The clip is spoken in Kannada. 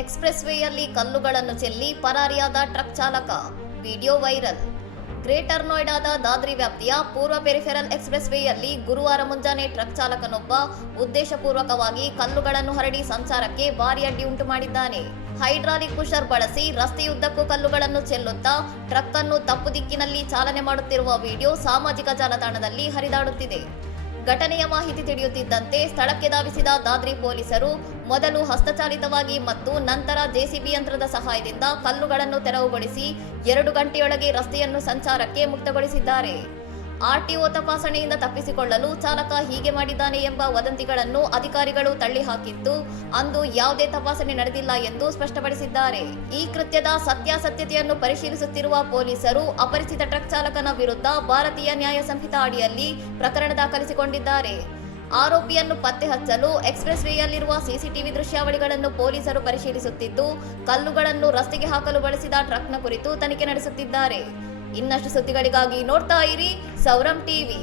ಎಕ್ಸ್‌ಪ್ರೆಸ್ ವೇಯಲ್ಲಿ ಕಲ್ಲುಗಳನ್ನು ಚೆಲ್ಲಿ ಪರಾರಿಯಾದ ಟ್ರಕ್ ಚಾಲಕ. Video viral. ಗ್ರೇಟರ್ ನೋಯ್ಡಾದ ದಾದ್ರಿ ವ್ಯಾಪ್ತಿಯ ಪೂರ್ವ ಪೆರಿಫೆರಲ್ ಎಕ್ಸ್‌ಪ್ರೆಸ್ ವೇಯಲ್ಲಿ ಗುರುವಾರ ಮುಂಜಾನೆ ಟ್ರಕ್ ಚಾಲಕನೊಬ್ಬ ಉದ್ದೇಶಪೂರ್ವಕವಾಗಿ ಕಲ್ಲುಗಳನ್ನು ಹರಡಿ ಸಂಚಾರಕ್ಕೆ ಭಾರಿ ಅಡ್ಡಿ ಉಂಟು ಮಾಡಿದ್ದಾನೆ. ಹೈಡ್ರಾಲಿಕ್ ಪುಷರ್ ಬಳಸಿ ರಸ್ತೆಯುದ್ದಕ್ಕೂ ಕಲ್ಲುಗಳನ್ನು ಚೆಲ್ಲುತ್ತಾ ಟ್ರಕ್ ಅನ್ನು ತಪ್ಪು ದಿಕ್ಕಿನಲ್ಲಿ ಚಾಲನೆ ಮಾಡುತ್ತಿರುವ ವಿಡಿಯೋ ಸಾಮಾಜಿಕ ಜಾಲತಾಣದಲ್ಲಿ ಹರಿದಾಡುತ್ತಿದೆ. ಘಟನೆಯ ಮಾಹಿತಿ ತಿಳಿಯುತ್ತಿದ್ದಂತೆ ಸ್ಥಳಕ್ಕೆ ಧಾವಿಸಿದ ದಾದ್ರಿ ಪೊಲೀಸರು ಮೊದಲು ಹಸ್ತಚಾಲಿತವಾಗಿ ಮತ್ತು ನಂತರ ಜೆಸಿಬಿ ಯಂತ್ರದ ಸಹಾಯದಿಂದ ಕಲ್ಲುಗಳನ್ನು ತೆರವುಗೊಳಿಸಿ 2 ಗಂಟೆಯೊಳಗೆ ರಸ್ತೆಯನ್ನು ಸಂಚಾರಕ್ಕೆ ಮುಕ್ತಗೊಳಿಸಿದ್ದಾರೆ. ಆರ್ಟಿಒ ತಪಾಸಣೆಯಿಂದ ತಪ್ಪಿಸಿಕೊಳ್ಳಲು ಚಾಲಕ ಹೀಗೆ ಮಾಡಿದ್ದಾನೆ ಎಂಬ ವದಂತಿಗಳನ್ನು ಅಧಿಕಾರಿಗಳು ತಳ್ಳಿಹಾಕಿದ್ದು, ಅಂದು ಯಾವುದೇ ತಪಾಸಣೆ ನಡೆದಿಲ್ಲ ಎಂದು ಸ್ಪಷ್ಟಪಡಿಸಿದ್ದಾರೆ. ಈ ಕೃತ್ಯದ ಸತ್ಯಾಸತ್ಯತೆಯನ್ನು ಪರಿಶೀಲಿಸುತ್ತಿರುವ ಪೊಲೀಸರು ಅಪರಿಚಿತ ಟ್ರಕ್ ಚಾಲಕನ ವಿರುದ್ಧ ಭಾರತೀಯ ನ್ಯಾಯ ಸಂಹಿತಾ ಅಡಿಯಲ್ಲಿ ಪ್ರಕರಣ ದಾಖಲಿಸಿಕೊಂಡಿದ್ದಾರೆ. ಆರೋಪಿಯನ್ನು ಪತ್ತೆ ಹಚ್ಚಲು ಎಕ್ಸ್‌ಪ್ರೆಸ್ ವೇಯಲ್ಲಿರುವ ಸಿಸಿಟಿವಿ ದೃಶ್ಯಾವಳಿಗಳನ್ನು ಪೊಲೀಸರು ಪರಿಶೀಲಿಸುತ್ತಿದ್ದು, ಕಲ್ಲುಗಳನ್ನು ರಸ್ತೆಗೆ ಹಾಕಲು ಬಳಸಿದ ಟ್ರಕ್ನ ಕುರಿತು ತನಿಖೆ ನಡೆಸುತ್ತಿದ್ದಾರೆ. ಇನ್ನಷ್ಟು ಸುದ್ದಿಗಳಿಗಾಗಿ ನೋಡ್ತಾ ಇರಿ ಸೌರಂ ಟಿವಿ.